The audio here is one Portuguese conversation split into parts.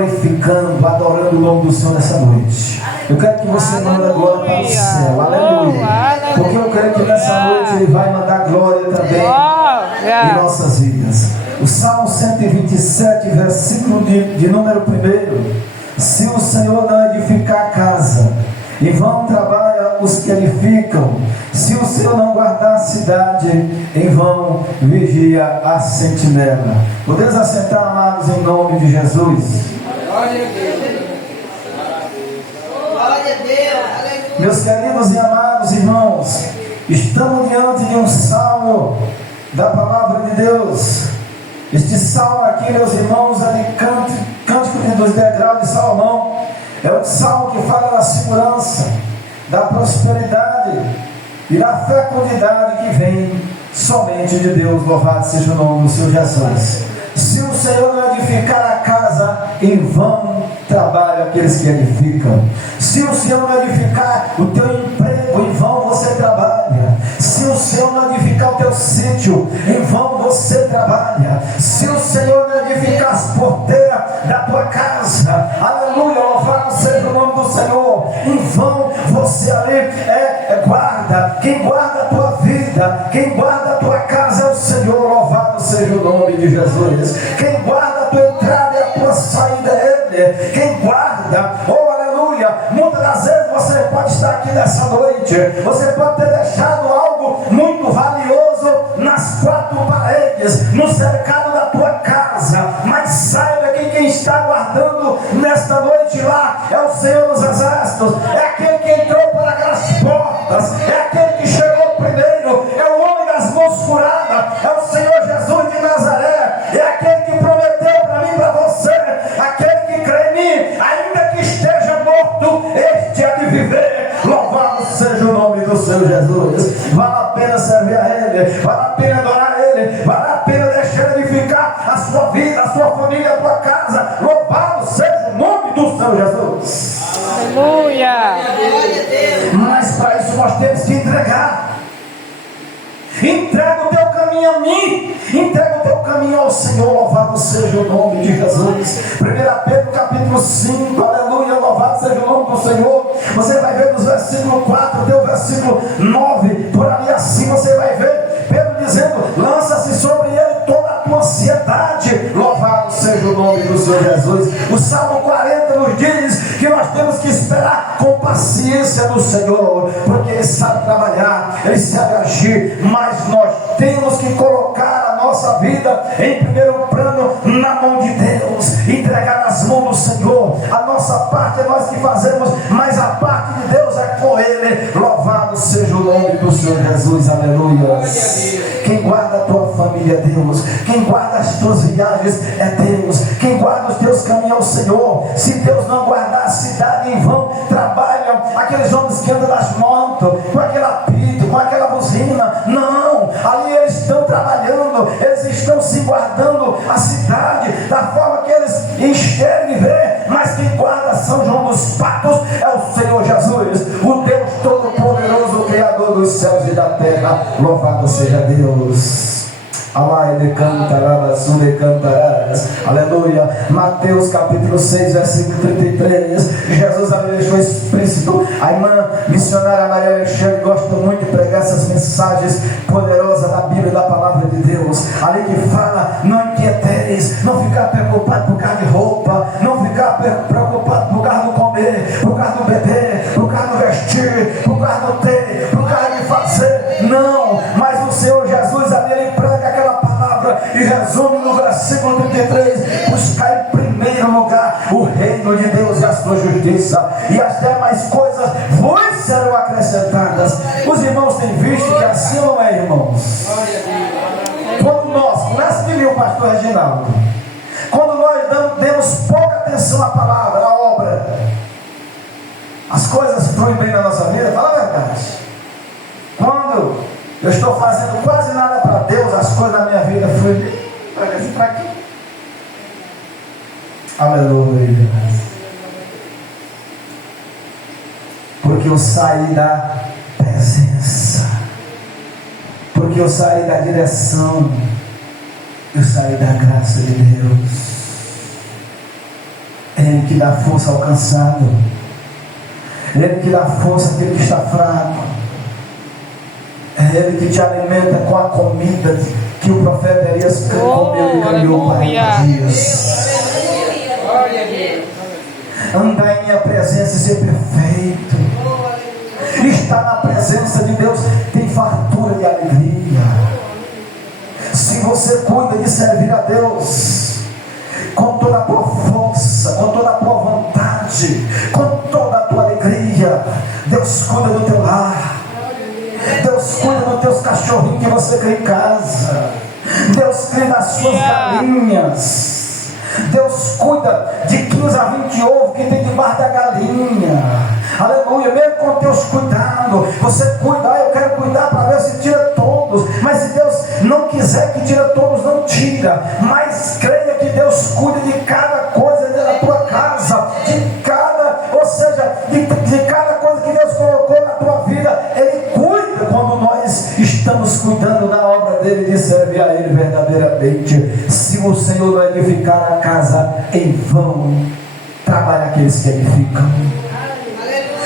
glorificando, adorando o nome do Senhor nessa noite. Eu quero que você mande a glória para o céu. Aleluia. Porque eu creio que nessa noite Ele vai mandar glória também em nossas vidas. O Salmo 127, versículo de número 1. Se o Senhor não edificar a casa, em vão trabalham os que edificam. Se o Senhor não guardar a cidade, em vão vigia a sentinela. Podemos assentar, amados, em nome de Jesus. Glória a Deus. Glória a Deus. Meus queridos e amados irmãos, estamos diante de um salmo da palavra de Deus. Este salmo aqui, meus irmãos, é de Cântico dos Degraus de Salomão. É um salmo que fala da segurança, da prosperidade e da fecundidade que vem somente de Deus. Louvado seja o nome do Senhor Jesus. Se o Senhor não edificar a casa, em vão trabalham aqueles que edificam. Se o Senhor não edificar o teu emprego, em vão você trabalha. Se o Senhor não edificar o teu sítio, em vão você trabalha. Se o Senhor não edificar as porteiras da tua casa, aleluia, louvado seja o nome do Senhor, em vão você ali guarda. Quem guarda a tua vida, quem guarda a tua casa é o Senhor. Louvado seja o nome de Jesus. Quem guarda a tua entrada e a tua saída é Ele. Quem guarda, oh aleluia, muitas das vezes você pode estar aqui nessa noite, você pode ter deixado algo muito valioso nas quatro paredes, no cercado da tua casa, mas saiba que quem está guardando nesta noite lá é o Senhor dos Exércitos, é aquele que entrou por aquelas portas, é aquele que chegou primeiro, é o homem das mãos furadas, é o Senhor Jesus de Nazaré, é aquele que prometeu para mim e para você, aquele que crê em mim, ainda que esteja morto, este há de viver. Louvado seja o nome do Senhor Jesus. Vale a pena servir a Ele, vale a pena adorar a Ele, vale a pena deixar edificar a sua vida, a sua família, a tua casa. Louvado seja o nome do Senhor Jesus. Aleluia. Mas para isso nós temos que entregar. Entrega o teu caminho a mim, entrega o teu caminho ao Senhor. Louvado seja o nome de Jesus. 1 Pedro capítulo 5, aleluia, louvado seja o nome do Senhor. Você vai ver nos versículo 4 até o versículo 9, por ali assim você vai ver Pedro dizendo: lança-se sobre ele toda a tua ansiedade. Louvado seja o nome do Senhor Jesus. O Salmo 40 nos diz que nós temos que esperar com paciência no Senhor, porque Ele sabe trabalhar, Ele sabe agir, mas nós temos que colocar a nossa vida em primeiro plano na mão de Deus, entregar nas mãos do Senhor. A nossa parte é nós que fazemos, mas a parte de Deus é com Ele. Louvado seja o nome do Senhor Jesus, aleluia. Quem guarda a tua família é Deus, quem guarda as tuas viagens é Deus, quem guarda os teus caminhos é o Senhor. Se Deus não guardar a cidade, em vão trabalham aqueles homens que andam nas motos, com aquele apito, com aquela buzina. Não, ali eles estão trabalhando, eles estão se guardando a cidade da forma que eles enxergam e vê. Mas quem guarda São João dos Patos é o Senhor Jesus, o Deus Todo-Poderoso, o Criador dos céus e da terra. Louvado seja Deus. Aleluia. Mateus capítulo 6, versículo 33. Jesus ali deixou explícito. A irmã missionária Maria Alexandre gosta muito de pregar essas mensagens poderosas da Bíblia, da palavra de Deus. Ali que fala: não inquieteis, não ficar preocupado por causa de roupa, não ficar preocupado por causa do comer, por causa do beber, por causa do vestir, por causa do ter, por causa de fazer. Não, mas o Senhor Jesus ali ele prega aquela palavra e resume no versículo 33: buscar em primeiro lugar o reino de Deus e a sua justiça, e as demais coisas vos serão acrescentadas. Os irmãos têm visto que assim não é, irmãos? Quando nós, começa de mim, o pastor Reginaldo, quando nós demos pouca atenção à palavra, à obra, as coisas fluem bem na nossa vida. Fala a verdade. Quando eu estou fazendo quase nada para Deus, as coisas da minha vida fluem bem para aqui. Aleluia. Porque eu saí da presença, porque eu saí da direção, eu saí da graça de Deus. Ele que dá força ao cansado. Ele que dá força àquele que está fraco. É Ele que te alimenta com a comida que o profeta Elias comeu e caminhou 40 dias. Andar em minha presença e ser perfeito. Estar na presença de Deus tem fartura de alegria. Se você cuida de servir a Deus com toda a tua força, com toda a tua vontade, com toda a tua alegria, Deus cuida do teu lar. Deus cuida dos teus cachorrinhos que você cria em casa. Deus cuida das suas galinhas. Deus cuida de 15 a 20 ovos que tem debaixo da galinha. Aleluia, mesmo com Deus cuidando, você cuida, eu quero cuidar para ver se tira todos. Mas se Deus não quiser que tira todos, não tira. Mas creia que Deus cuida de cada coisa da tua casa, ou seja, de cada coisa que Deus colocou na tua vida. Ele cuida quando nós estamos cuidando da obra dele, de servir a ele verdadeiramente. Se o Senhor não edificar a casa, em vão trabalha aqueles que edificam.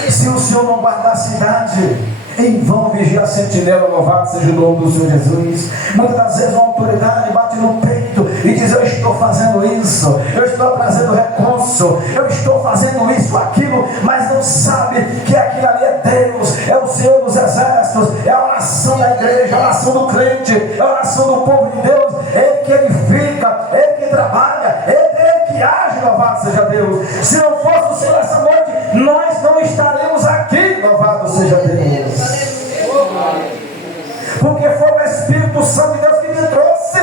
Se o Senhor não guardar a cidade, em vão vigia a sentinela. Louvado seja o nome do Senhor Jesus. Muitas das vezes uma autoridade bate no peito e diz: eu estou fazendo isso, eu estou trazendo recurso, eu estou fazendo isso, aquilo, mas não sabe que aquilo ali é Deus, é o Senhor dos exércitos, é a oração da igreja, a oração do crente, é a oração do povo de Deus. É Ele que edifica, é Ele que trabalha, é Ele que age. Louvado seja Deus. Se não fosse o Senhor essa noite, nós não estaremos aqui. Louvado seja Deus. Porque foi o Espírito Santo de Deus que me trouxe.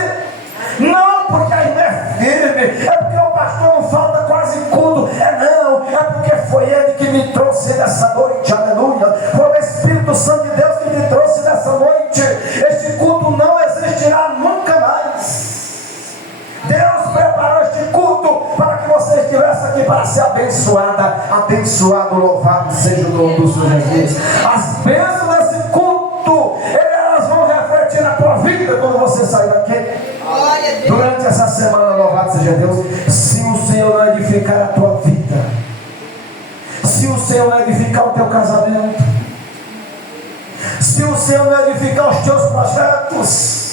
Não porque a irmã é firme, é porque o pastor não falta quase culto. Não, é porque foi Ele que me trouxe nessa noite. Aleluia. Foi o Espírito Santo de Deus que me trouxe nessa noite. Este culto não existirá nunca mais. Deus preparou este culto para que você estivesse aqui para ser abençoada, abençoado, louvado seja o nome do Senhor Jesus. As bênçãos desse culto, elas vão refletir na tua vida quando você sair daqui. Durante essa semana, louvado seja Deus. Se o Senhor não edificar a tua vida, se o Senhor não edificar o teu casamento, se o Senhor não edificar os teus projetos,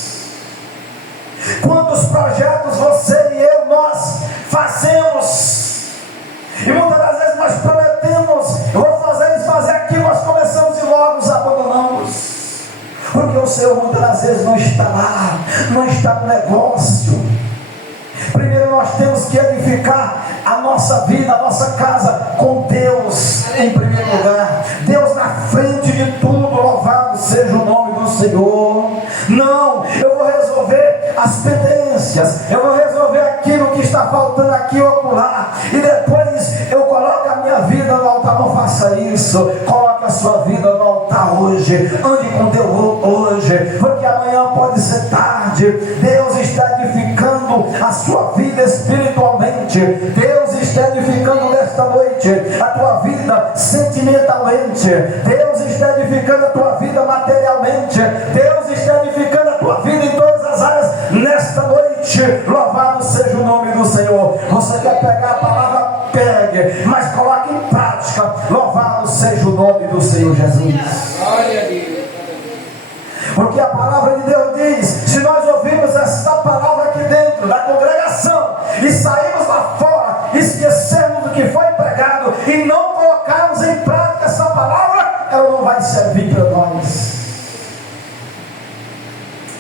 quantos projetos você e eu, nós fazemos, e muitas das vezes nós prometemos: eu vou fazer isso, fazer aquilo, nós começamos e logo nos abandonamos, porque o Senhor muitas das vezes não está lá, não está no negócio. Primeiro nós temos que edificar a nossa vida, a nossa casa com Deus em primeiro lugar, Deus na frente de tudo. Louvado seja o nome do Senhor. Não, eu vou resolver as pendências, eu vou resolver aquilo que está faltando aqui ou acolá, e depois eu coloco a minha vida no altar. Não faça isso. Coloque a sua vida no altar hoje. Ande com Deus hoje, porque amanhã pode ser tarde. Deus está edificando a sua vida espiritualmente. Deus está edificando nesta noite a tua vida sentimentalmente. Deus está edificando a tua vida materialmente. Deus está edificando a tua vida em todas as áreas nesta noite. Louvado seja o nome do Senhor. Você quer pegar a palavra? Pegue, mas coloque em prática. Louvado seja o nome do Senhor Jesus. Glória a Deus. Porque a palavra de Deus diz: se nós ouvirmos esta palavra aqui dentro da congregação e sairmos lá fora, esquecermos do que foi pregado e não colocarmos em prática essa palavra, ela não vai servir para nós.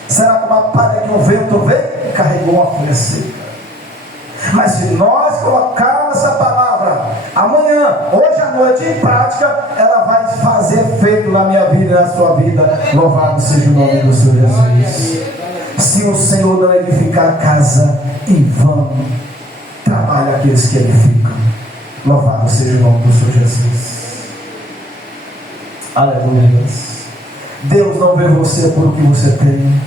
Será como a palha que o vento veio e carregou uma folha seca. Mas se nós colocarmos essa palavra amanhã, hoje à noite, em prática, ela vai fazer efeito na minha vida e na sua vida. Louvado seja o nome do Senhor Jesus. Se o Senhor não edificar a casa, em vão trabalha aqueles que edificam. Louvado seja o nome do Senhor Jesus. Aleluia. Deus não vê você por o que você tem.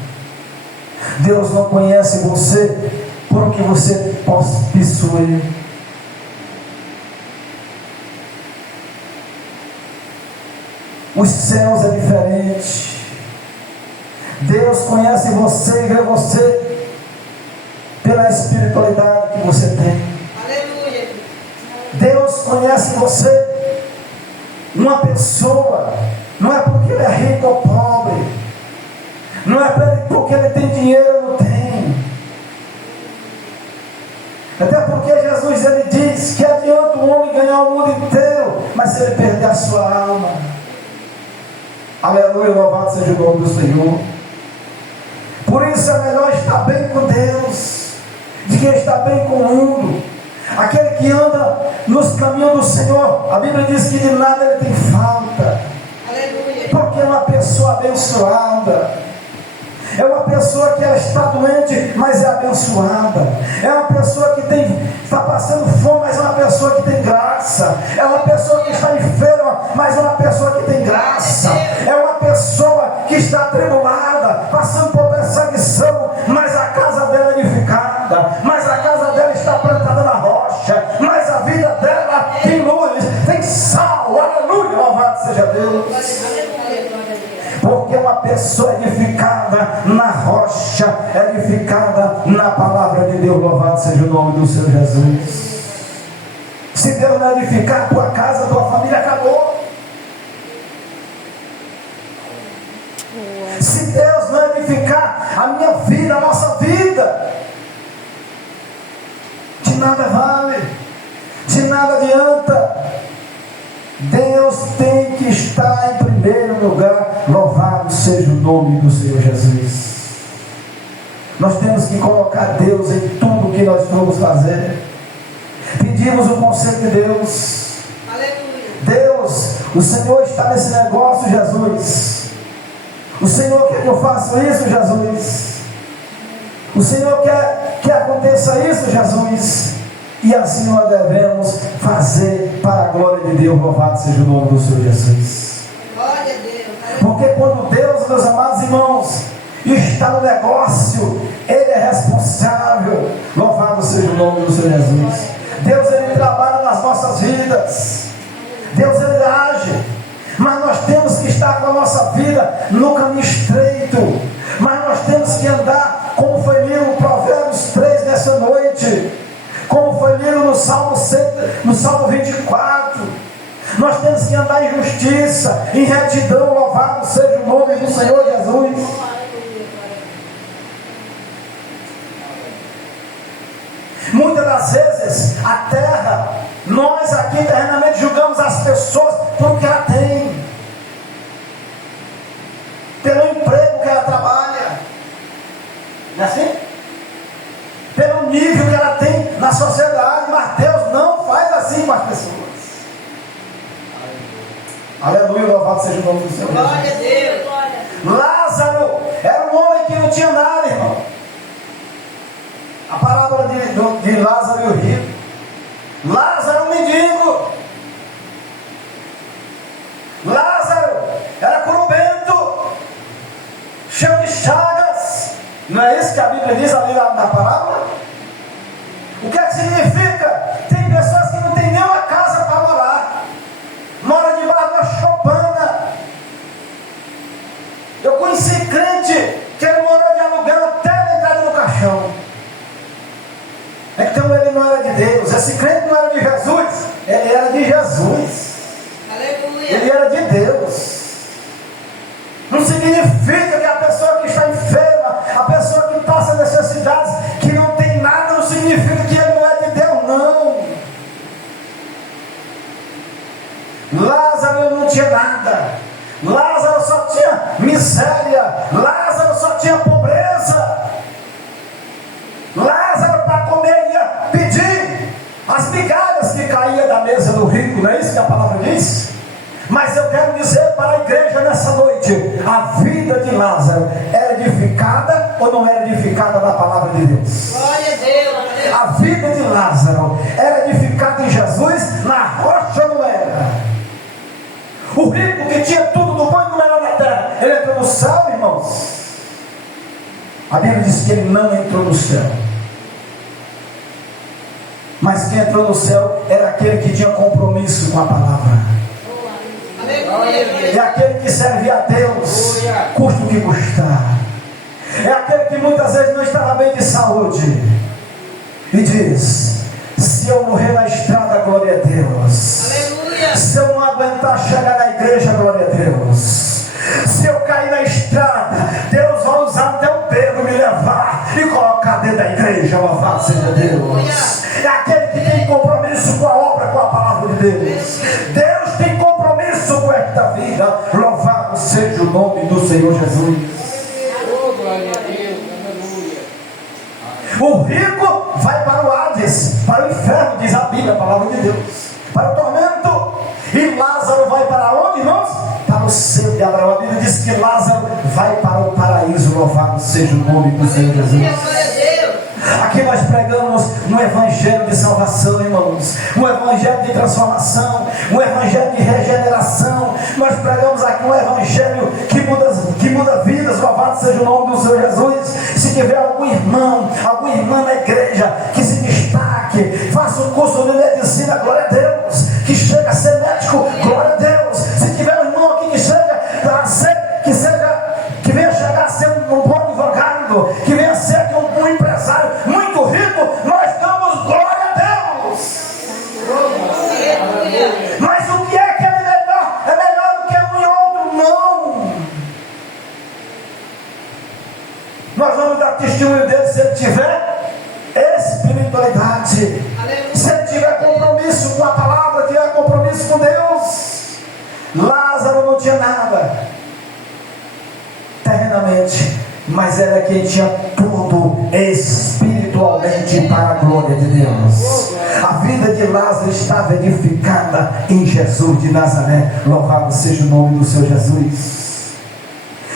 Deus não conhece você por o que você possa possuir. Os céus é diferente. Deus conhece você e vê você pela espiritualidade que você tem. Aleluia. Deus conhece você. Uma pessoa, não é porque ele é rico ou pobre, não é porque ele tem dinheiro ou não tem. Até porque Jesus ele diz que adianta o homem ganhar o mundo inteiro, mas se ele perder a sua alma. Aleluia, louvado seja o nome do Senhor. Por isso é melhor estar bem com Deus do que estar bem com o mundo. Aquele que anda nos caminhos do Senhor, a Bíblia diz que de nada ele tem falta. Aleluia. Porque é uma pessoa abençoada. É uma pessoa que ela está doente, mas é abençoada. É uma pessoa que está passando fome, mas é uma pessoa que tem graça. É uma pessoa que está enferma, mas é uma pessoa que tem graça. É uma pessoa que está atribulada, passando por perseguição, mas a casa dela é edificada, mas a casa dela está plantada na rocha, mas a vida dela tem luz, tem sal. Aleluia, louvado seja Deus. Porque uma pessoa edificada na rocha, edificada na palavra de Deus, louvado seja o nome do Senhor Jesus. Se Deus não edificar a tua casa, a tua família, acabou. Se Deus não edificar a minha vida, a nossa vida, de nada vale, de nada adianta. Deus tem que estar em primeiro lugar. Louvado seja o nome do Senhor Jesus. Nós temos que colocar Deus em tudo que nós formos fazer. Pedimos o conselho de Deus. Aleluia. Deus, o Senhor está nesse negócio, Jesus. O Senhor quer que eu faça isso, Jesus. O Senhor quer que aconteça isso, Jesus. E assim nós devemos fazer para a glória de Deus. Louvado seja o nome do Senhor Jesus. Glória a Deus. Porque quando Deus, meus amados irmãos, está no negócio, Ele é responsável. Louvado seja o nome do Senhor Jesus. Deus, Ele trabalha nas nossas vidas. Deus, Ele age. Mas nós temos que estar com a nossa vida no caminho estreito. Mas nós temos que andar, como foi lido no Provérbios 3 nessa noite, como foi lido no Salmo 24. Nós temos que andar em justiça, em retidão. Louvado seja o nome do Senhor Jesus. Muitas das vezes a terra, nós aqui terrenamente julgamos as pessoas por que ela tem, pelo emprego que ela trabalha, não é assim? Pelo nível que ela tem na sociedade. Mas Deus não faz assim com as pessoas. Aleluia, louvado seja o nome do Senhor. Glória a Deus. Lázaro era um homem que não tinha nada, irmão. A parábola de Lázaro e o rico. Lázaro é um mendigo. Lázaro era corubento, cheio de chagas. Não é isso que a Bíblia diz ali na parábola? O que é que significa? Tem pessoas que não têm nenhuma casa para morar, mora debaixo de uma choupana. Eu conheci crente que ele morou de aluguel até a entrada no caixão. Então ele não era de Deus. Esse crente não era de Jesus, ele era de Jesus. Aleluia. Ele era de Deus. Não significa que a pessoa que está enferma, a pessoa que passa necessidades, que não tem nada, não significa que ele não é de Deus, não. Lázaro não tinha nada. Lázaro só tinha miséria. Lázaro só tinha pobreza. Lázaro, para comer, ia pedir as migalhas que caía da mesa do rico. Não é isso que a palavra diz? Mas eu quero dizer para a igreja nessa noite: a vida de Lázaro era edificada ou não era edificada na palavra de Deus? Glória a Deus. A vida de Lázaro era edificada em Jesus, na rocha ou não era? O rico que tinha tudo do bom e do melhor na terra, ele entrou no céu, irmãos? A Bíblia diz que ele não entrou no céu. Mas quem entrou no céu era aquele que tinha compromisso com a palavra. É aquele que serve a Deus, custa o que custar. É aquele que muitas vezes não estava bem de saúde e diz: se eu morrer na estrada, glória a Deus. tentar chegar na igreja, glória a Deus. Se eu cair na estrada, Deus vai usar até o Pedro me levar e colocar dentro da igreja. Louvado seja Deus. É aquele que tem compromisso com a obra, com a palavra de Deus. Deus tem compromisso com esta vida. Louvado seja o nome do Senhor Jesus. Oh, glória a Deus, aleluia. O rico vai para o Hades, para o inferno, diz a Bíblia, a palavra de Deus, para o tormento. E Lázaro vai para onde, irmãos? Para o seio de Abraão. A Bíblia diz que Lázaro vai para o paraíso. Louvado seja o nome do Senhor Jesus. Aqui nós pregamos um evangelho de salvação, irmãos, um evangelho de transformação, um evangelho de regeneração. Nós pregamos aqui um evangelho que muda vidas. Louvado seja o nome do Senhor Jesus. Se tiver algum irmão, alguma irmã na igreja que se destaque, faça um curso de medicina, glória a Deus, que chega a ser médico, glória a Deus. Se tiver um irmão aqui que venha chegar a ser um bom advogado, que venha a ser um empresário muito rico, nós damos glória a Deus. Mas o que é que é melhor? É melhor do que um e outro? Não. Nós vamos dar testemunho dele se ele tiver espiritualidade, se ele tiver compromisso com a palavra, tiver compromisso com Deus. Lázaro não tinha nada terrenamente, mas era quem tinha tudo espiritualmente para a glória de Deus. A vida de Lázaro estava edificada em Jesus de Nazaré. Louvado seja o nome do Senhor Jesus.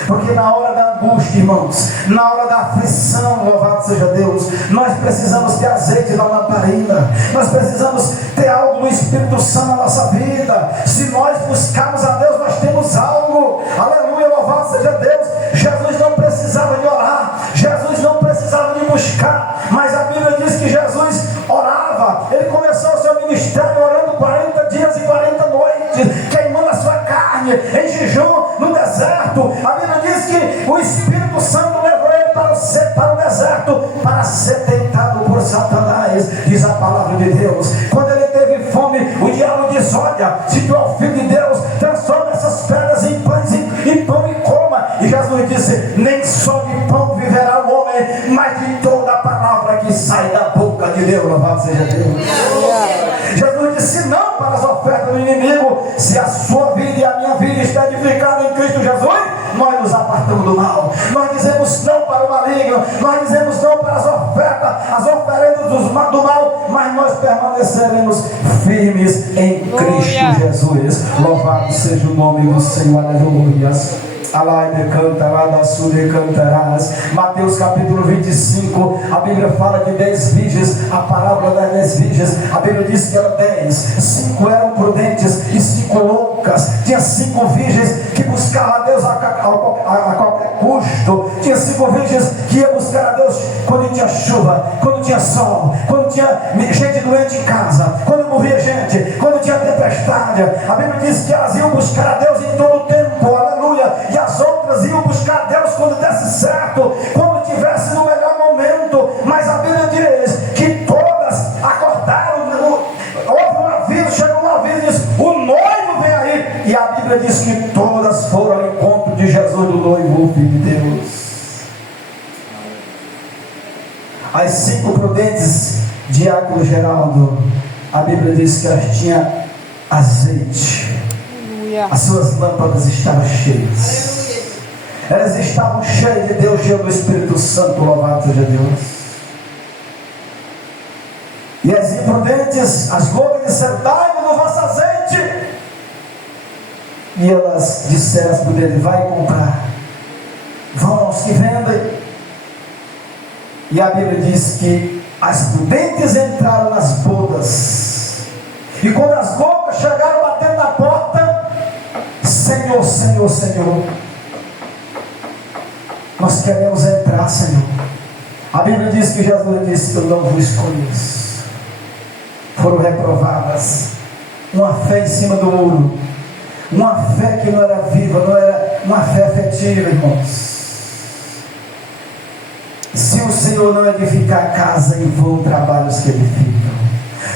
Porque na hora da angústia, irmãos, na hora da aflição, louvado seja Deus, nós precisamos ter azeite na lamparina, nós precisamos ter algo do Espírito Santo na nossa vida. Se nós buscarmos a Deus, nós temos algo. Aleluia, louvado seja Deus. Jesus não precisava de orar, Jesus não precisava de buscar, mas a Bíblia diz que Jesus orava. Ele começou o seu ministério orando 40 dias e 40 noites, queimando a sua carne em jejum no deserto. A Bíblia diz que o Espírito Santo levou ele para o deserto para ser tentado por Satanás, diz a palavra de Deus. Quando ele teve fome, o diabo disse: olha, se tu é o Filho de Deus, transforma essas pedras em pão e coma. E Jesus disse: nem só de pão viverá o homem, mas de toda a palavra que sai da boca de Deus. Louvado seja Deus. Jesus disse não para as ofertas do inimigo. Se a sua vida e a minha vida está edificada em Cristo Jesus, nós nos apartamos do mal. Nós dizemos não para o maligno, nós dizemos não para as ofertas, as oferendas do mal, mas nós permaneceremos firmes em Cristo Jesus. Louvado seja o nome do Senhor. Aleluia. Mateus capítulo 25, a Bíblia fala de 10 virgens, a parábola das 10 virgens. A Bíblia diz que eram 10, 5 eram prudentes e 5 loucas. Tinha 5 virgens que buscavam a Deus a qualquer custo. Tinha 5 virgens que iam buscar a Deus quando tinha chuva, quando tinha sol, quando tinha gente doente em casa, quando morria gente, quando tinha tempestade. A Bíblia diz que elas iam buscar a Deus em todo o tempo, aleluia. E as outras iam buscar a Deus quando desse certo, quando tivesse no melhor momento. Mas a Bíblia diz que todas acordaram, houve um aviso, chegou um aviso e disse: o noivo vem aí. E a Bíblia diz que todas foram ao encontro de Jesus, do noivo, o Filho de Deus. As 5 prudentes, Diácono Geraldo, a Bíblia diz que elas tinham azeite, as suas lâmpadas estavam cheias, elas estavam cheias de Deus, cheias do Espírito Santo. Louvado seja Deus. E as imprudentes, as loucas, disseram: dai-me do vosso azeite. E elas disseram às prudentes: vai comprar, vão aos que vendem. E a Bíblia diz que as prudentes entraram nas bodas, e quando as loucas chegaram batendo na porta: Senhor, Senhor, Senhor, nós queremos entrar, Senhor. A Bíblia diz que Jesus disse: eu não vos conheço. Foram reprovadas. Uma fé em cima do muro, uma fé que não era viva, não era uma fé afetiva, irmãos. Se o Senhor não edificar a casa, em vão trabalham os que edificam.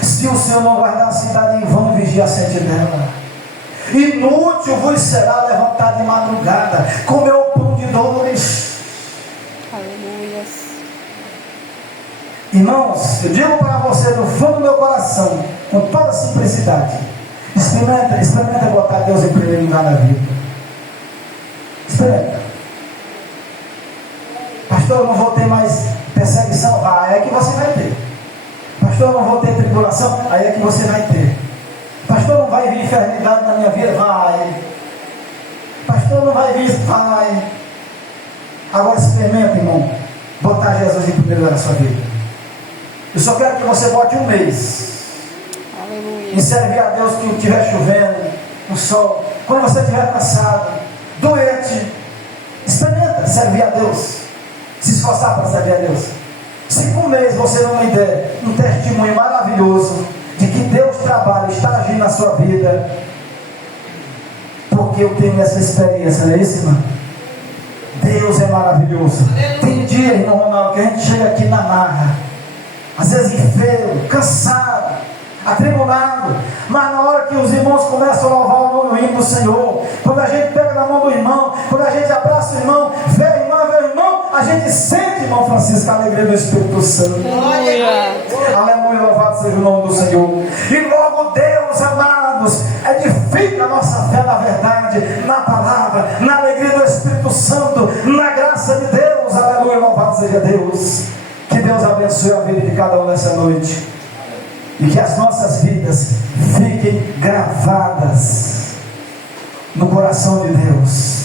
Se o Senhor não guardar a cidade, em vão vigia a sentinela. Inútil vos será levantar de madrugada, comer o pão de dores. Aleluia. Irmãos, eu digo para você do fundo do meu coração, com toda simplicidade, experimenta botar Deus em primeiro lugar na vida. Experimenta. Pastor, eu não vou ter mais perseguição. Aí é que você vai ter. Pastor, eu não vou ter tribulação. Aí é que você vai ter. Pastor, não vai vir enfermidade na minha vida. Vai. Pastor, não vai vir. Vai. Agora experimenta, irmão, botar Jesus em primeiro lugar na sua vida. Eu só quero que você bote um mês Aleluia. em servir a Deus, que estiver chovendo, no sol, quando você estiver cansado, doente, experimenta servir a Deus, se esforçar para servir a Deus. Se com um mês você não me der um testemunho maravilhoso de que Deus trabalha, está agindo na sua vida, porque eu tenho essa experiência, não é isso, irmão? Deus é maravilhoso. Tem dia, irmão Ronaldo, que a gente chega aqui na marra, às vezes enfermo, cansado, atribulado, mas na hora que os irmãos começam a louvar o nome do Senhor, quando a gente pega na mão do irmão, quando a gente abraça o irmão, vê o irmão, a gente sente, irmão Francisco, a alegria do Espírito Santo. Aleluia, louvado seja o nome do Senhor. E logo Deus, amados, edifica a nossa fé na verdade, na palavra, na alegria do Espírito Santo, na graça de Deus. Aleluia, louvado seja Deus. Que Deus abençoe a vida de cada um nessa noite, e que as nossas vidas fiquem gravadas no coração de Deus.